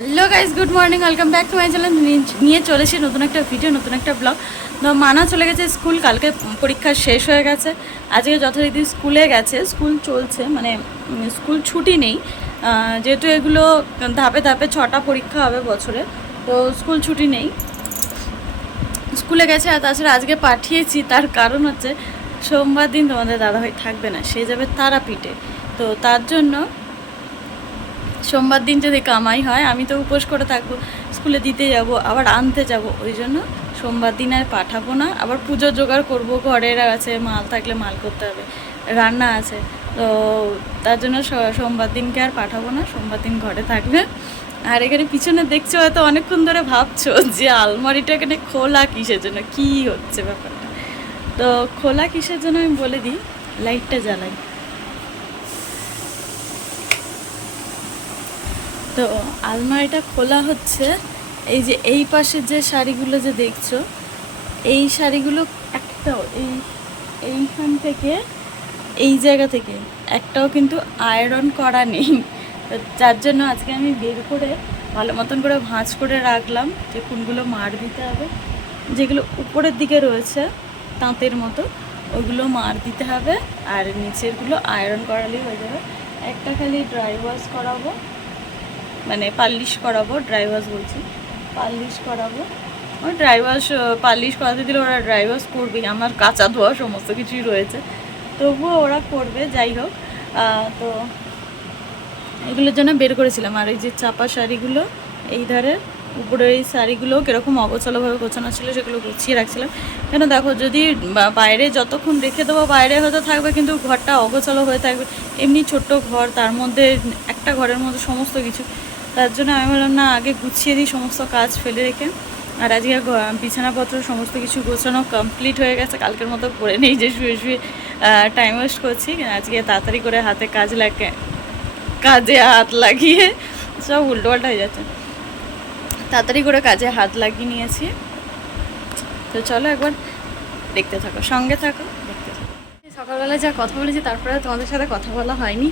Hello guys, good morning, welcome back to my channel. নিয়ে চলেছি নতুন একটা ভিডিও, নতুন একটা ব্লগ। তো মানা চলে গেছে স্কুল, কালকে পরীক্ষা শেষ হয়ে গেছে। আজকে যথারীতি স্কুলে গেছে, স্কুল চলছে, মানে স্কুল ছুটি নেই, যেহেতু এগুলো ধাপে ধাপে 6টা পরীক্ষা হবে বছরে, তো স্কুল ছুটি নেই, স্কুলে গেছে। আর তাছাড়া আজকে পাঠিয়েছি, তার কারণ হচ্ছে সোমবার দিন তোমাদের দাদাভাই থাকবে না, সে যাবে তারাপীঠে। তো তার জন্য সোমবার দিন যদি কামাই হয়, আমি তো উপোস করে থাকবো, স্কুলে দিতে যাব, আবার আনতে যাব, ওই জন্য সোমবার দিন আর পাঠাবো না। আবার পুজোর জোগাড় করব, ঘরের আছে, মাল থাকলে মাল করতে হবে, রান্না আছে, তো তার জন্য সোমবার দিনকে আর পাঠাবো না, সোমবার দিন ঘরে থাকবে। আর এখানে পিছনে দেখছো, হয়তো অনেকক্ষণ ধরে ভাবছো যে আলমারিটা এখানে খোলা কিসের জন্য, কী হচ্ছে ব্যাপারটা। তো খোলা কিসের জন্য আমি বলে দিই, লাইটটা জ্বালাই। তো আলমারিটা খোলা হচ্ছে, এই যে এই পাশে যে শাড়িগুলো যে দেখছো, এই শাড়িগুলো একটাও এইখান থেকে, এই জায়গা থেকে একটাও কিন্তু আয়রন করা নেই। তো যার জন্য আজকে আমি বের করে ভালো মতন করে ভাঁজ করে রাখলাম, যে কোনগুলো মার দিতে হবে, যেগুলো উপরের দিকে রয়েছে তাঁতের মতো, ওগুলো মার দিতে হবে, আর নিচেরগুলো আয়রন করালেই হয়ে যাবে। একটা খালি ড্রাই ওয়াশ করাবো, মানে পালিশ করাবো, ড্রাই ওয়াশ বলছি, পালিশ করাবো। ওই ড্রাই ওয়াশ পালিশ করাতে দিলে ওরা ড্রাই ওয়াশ করবেই, আমার কাঁচা ধোয়া সমস্ত কিছুই রয়েছে, তবুও ওরা করবে, যাই হোক। তো এগুলোর জন্য বের করেছিলাম। আর এই যে চাপা শাড়িগুলো, এই ধারে উপরে এই শাড়িগুলো কীরকম অগোছালোভাবে গোছানো ছিল, সেগুলো গুছিয়ে রাখছিলাম। কেন দেখো, যদি বাইরে যতক্ষণ রেখে দেবো, বাইরে হয়তো থাকবে কিন্তু ঘরটা অগোছালো হয়ে থাকবে। এমনি ছোট্ট ঘর, তার মধ্যে একটা ঘরের মধ্যে সমস্ত কিছু, তার জন্য আমি বললাম না, আগে গুছিয়ে দিই সমস্ত কাজ ফেলে রেখে। আর আজকে বিছানাপত্র সমস্ত কিছু গোছানো কমপ্লিট হয়ে গেছে, কালকের মতো করে নেই যে শুয়ে শুয়ে টাইম ওয়েস্ট করছি। আজকে তাড়াতাড়ি করে হাতে কাজে হাত লাগিয়ে, সব উল্টোপাল্টা হয়ে যাচ্ছে, তাড়াতাড়ি করে কাজে হাত লাগিয়ে নিয়েছি। তো চলো একবার দেখতে থাকো, সঙ্গে থাকো, দেখতে থাকো। সকালবেলা যা কথা বলেছি, তারপরে তোমাদের সাথে কথা বলা হয়নি।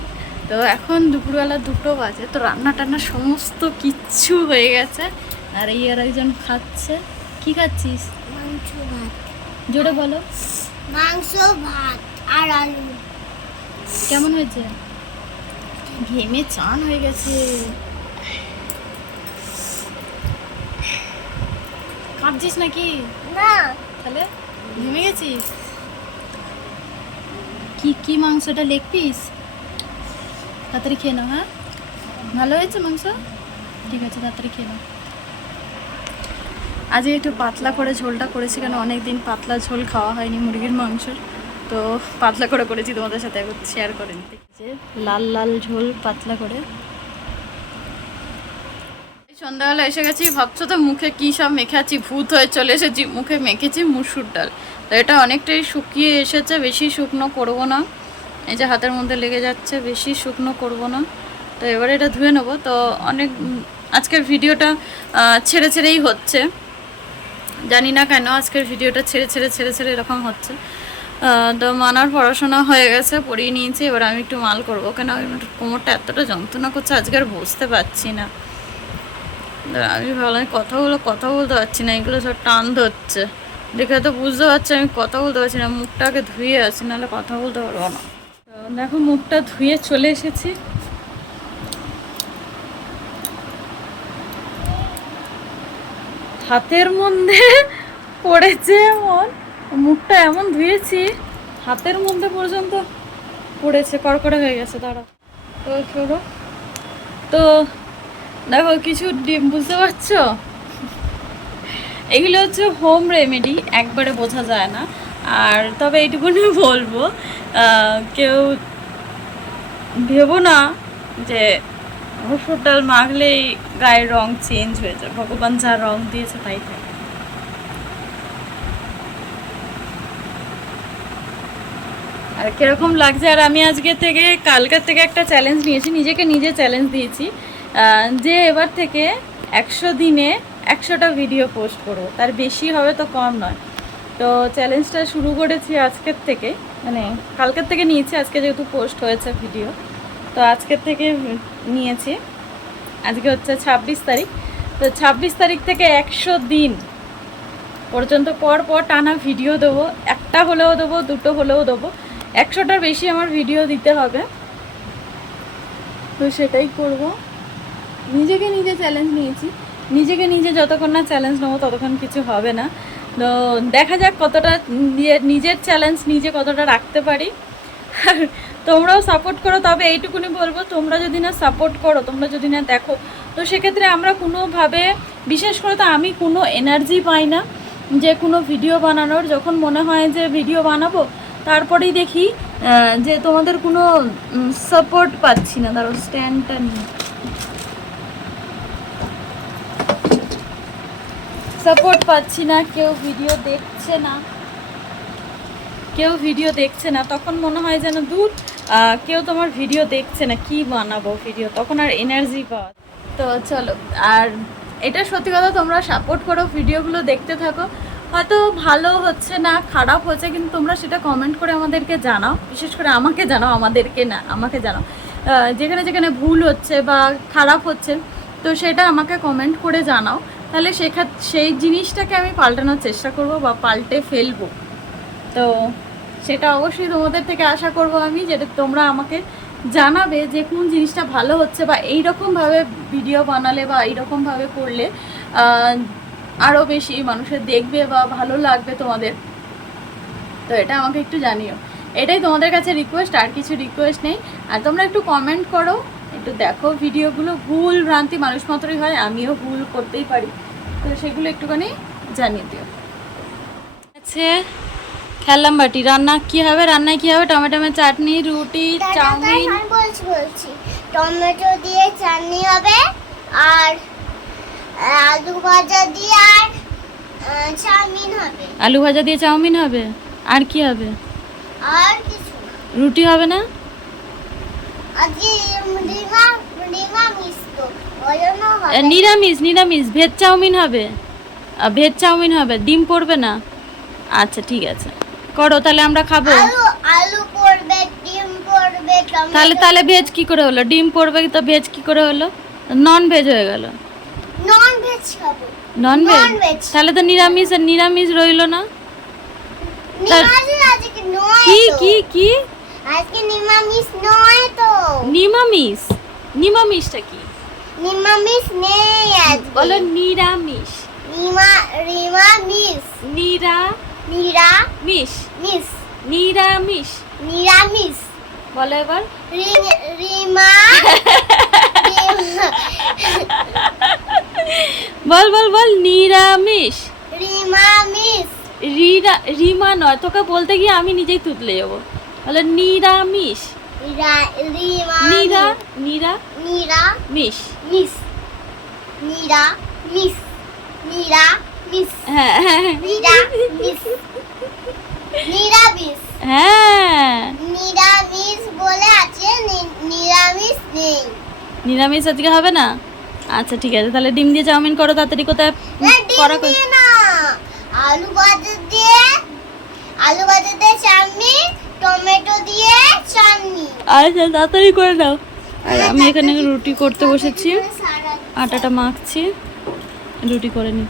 তো এখন দুপুরবেলা 2টো বাজে, তো রান্না টান্না সমস্ত কিচ্ছু হয়ে গেছে। আর এই আর একজন খাচ্ছে। কি খাচ্ছিস? মাংস ভাত। জোরে বলো। মাংস ভাত আর আলু। কেমন হয়েছে? ঘেমে চান হয়ে গেছে। কাঁদছিস নাকি? না, তাহলে ঘেমে গেছিস? কি মাংসটা, লেগ পিস? তাড়াতাড়ি খেয়ে নাও। হ্যাঁ, ভালো হয়েছে মাংস? ঠিক আছে, তাড়াতাড়ি খেয়ে নাও। আজকে একটু পাতলা করে ঝোলটা করেছি, কেন অনেক দিন পাতলা ঝোল খাওয়া হয়নি মুরগির মাংসের, তো পাতলা করে করেছি, তোমাদের সাথে একবার শেয়ার করে নিতে। লাল লাল ঝোল পাতলা করে। সন্ধ্যাবেলা এসে গেছি, ভাবছো তো মুখে কী সব মেখে আছি, ভূত হয়ে চলে এসেছি। মুখে মেখেছি মুসুর ডাল, তো এটা অনেকটাই শুকিয়ে এসেছে, বেশি শুকনো করব না, এই যে হাতের মধ্যে লেগে যাচ্ছে, বেশি শুকনো করব না। তো এবারে এটা ধুয়ে নেবো। তো অনেক আজকের ভিডিওটা ছেড়ে ছেড়েই হচ্ছে, জানি না কেন আজকের ভিডিওটা ছেড়ে ছেড়ে এরকম হচ্ছে। তো মানার পড়াশোনা হয়ে গেছে, পড়িয়ে নিয়েছি, এবার আমি একটু মাল করবো, কেন কোমরটা এতটা যন্ত্রণা করছে, আজকে আর বসতে পারছি না। আমি ভাবলাম কথা বলতে পারছি না, এগুলো সব টান ধরছে, দেখে তো বুঝতে পারছি আমি কথা বলতে পারছি না। মুখটাকে ধুয়ে আছি, নাহলে কথা বলতে পারবো না। তো দেখো, মুখটা ধুয়ে চলে এসেছি। হাতের মধ্যে পড়েছে এমন, মুখটা এমন ধুয়েছি, হাতের মধ্যে পর্যন্ত পড়েছে, কড়কড়ে হয়ে গেছে। দাঁড়া, তো শোনো, তো দেখো কিছু বুঝতে পারছো, এগুলো হচ্ছে হোম রেমেডি, একবারে বোঝা যায় না। আর তবে এইটুকুনি বলবো, কেউ ভেবো না যে মসুর ডাল মাখলেই গায়ের রং চেঞ্জ হয়ে যায়, ভগবান যা রং দিয়েছে তাই থাকে। আর কিরকম লাগছে, আর আমি আজকে থেকে কালকের থেকে একটা চ্যালেঞ্জ নিয়েছি, নিজেকে নিজে চ্যালেঞ্জ দিয়েছি, যে এবার থেকে 100 দিনে 100টা ভিডিও পোস্ট করবো, তার বেশি হবে তো কম নয়। তো চ্যালেঞ্জটা শুরু করেছি আজকের থেকে, মানে কালকের থেকে নিয়েছি, আজকে যেহেতু পোস্ট হয়েছে ভিডিও, তো আজকের থেকে নিয়েছি। আজকে হচ্ছে 26 তারিখ। তো 26 তারিখ থেকে 100 দিন পর্যন্ত পর পর টানা ভিডিও দেবো, একটা হলেও দেবো, দুটো হলেও দেবো, 100টার বেশি আমার ভিডিও দিতে হবে। তো সেটাই করব। নিজেকে নিজে চ্যালেঞ্জ নিয়েছি, নিজেকে নিজে যতক্ষণ না চ্যালেঞ্জ নেবো ততক্ষণ কিছু হবে না। তো দেখা যাক কতটা নিজের চ্যালেঞ্জ নিজে কতটা রাখতে পারি। তোমরাও সাপোর্ট করো, তবে এইটুকুনি বলবো, তোমরা যদি না সাপোর্ট করো, তোমরা যদি না দেখো, তো সেক্ষেত্রে আমরা কোনোভাবে, বিশেষ করে তো আমি কোনো এনার্জি পাই না যে কোনো ভিডিও বানানোর। যখন মনে হয় যে ভিডিও বানাবো, তারপরেই দেখি যে তোমাদের কোনো সাপোর্ট পাচ্ছি না। ধরো স্ট্যান্ডটা নিয়ে সাপোর্ট পাচ্ছি না, কেউ ভিডিও দেখছে না, তখন মনে হয় যেন দূর, কেউ তোমার ভিডিও দেখছে না, কি বানাবো ভিডিও, তখন আর এনার্জি পাওয়া। তো চলো, আর এটা সত্যি কথা, তোমরা সাপোর্ট করো, ভিডিওগুলো দেখতে থাকো। হয়তো ভালো হচ্ছে না, খারাপ হচ্ছে, কিন্তু তোমরা সেটা কমেন্ট করে আমাদেরকে জানাও, বিশেষ করে আমাকে জানাও, আমাদেরকে না, আমাকে জানাও। যেখানে যেখানে ভুল হচ্ছে বা খারাপ হচ্ছে, তো সেটা আমাকে কমেন্ট করে জানাও, তাহলে সেই জিনিসটাকে আমি পাল্টানোর চেষ্টা করব বা পাল্টে ফেলবো। তো সেটা অবশ্যই তোমাদের থেকে আশা করব আমি, যেটা তোমরা আমাকে জানাবে যে কোন জিনিসটা ভালো হচ্ছে, বা এইরকমভাবে ভিডিও বানালে বা এইরকমভাবে করলে আরও বেশি মানুষের দেখবে বা ভালো লাগবে তোমাদের। তো এটা আমাকে একটু জানিও, এটাই তোমাদের কাছে রিকোয়েস্ট, আর কিছু রিকোয়েস্ট নেই। আর তোমরা একটু কমেন্ট করো, একটু দেখো ভিডিওগুলো, ভুল ভ্রান্তি মানুষ মাত্রই হয়, আমিও ভুল করতেই পারি, তো সেগুলো একটুখানি জানিয়ে দিও। আছে খেললাম বাটি, রান্না কি হবে, রান্নায় কি হবে? টমেটোমের চাটনি, রুটি, চাউমিন। বলছি টমেটো দিয়ে চাটনি হবে, আর আলু ভাজা দিয়ে আর চাউমিন হবে। আলু ভাজা দিয়ে চাউমিন হবে, আর কি হবে? আর কিছু না। রুটি হবে না? আজকে নিরামিষ তো, ওই জন্য হবে। নিরামিষ ভেজ চাউমিন হবে, ডিম পড়বে না? আচ্ছা ঠিক আছে, করো তাহলে, আমরা খাবো। আলু পড়বে, ডিম পড়বে, তাহলে ভেজ কি করে হলো? ডিম পড়বে তো ভেজ কি করে হলো? নন ভেজ হয়ে গেল। নন ভেজ খাবো। নন ভেজ, তাহলে তো নিরামিষ, আর নিরামিষ রইলো না। নিরামিষ আজকে নয় কি তো। কি কি আজকে নিরামিষ নয় তো। নিরামিষটা কি? নিরামিষ নেই আজকে। বলো নিরামিষ। নিরামিষ। নিরামিষ। নিরামিষ। বলো এবার। বল নিরামিষ। রিমা নয়, তোকে বলতে গিয়ে আমি নিজেই তুতলে যাবো। বলো নিরামিষ। নিরামিষ। হ্যাঁ নিরামিষ বলে আছে, নিরামিষ নেই। নিরামিষ আজকে হবে না? আচ্ছা ঠিক আছে, তাহলে ডিম দিয়ে চাউমিন করো তাড়াতাড়ি। কোথায় করা? না, আলু ভাজা দিয়ে চাটনি, টমেটো দিয়ে চাটনি। আচ্ছা তাড়াতাড়ি করে দাও। আর আমি এখানে রুটি করতে বসেছি, আটাটা মাখছি, রুটি করে নিই।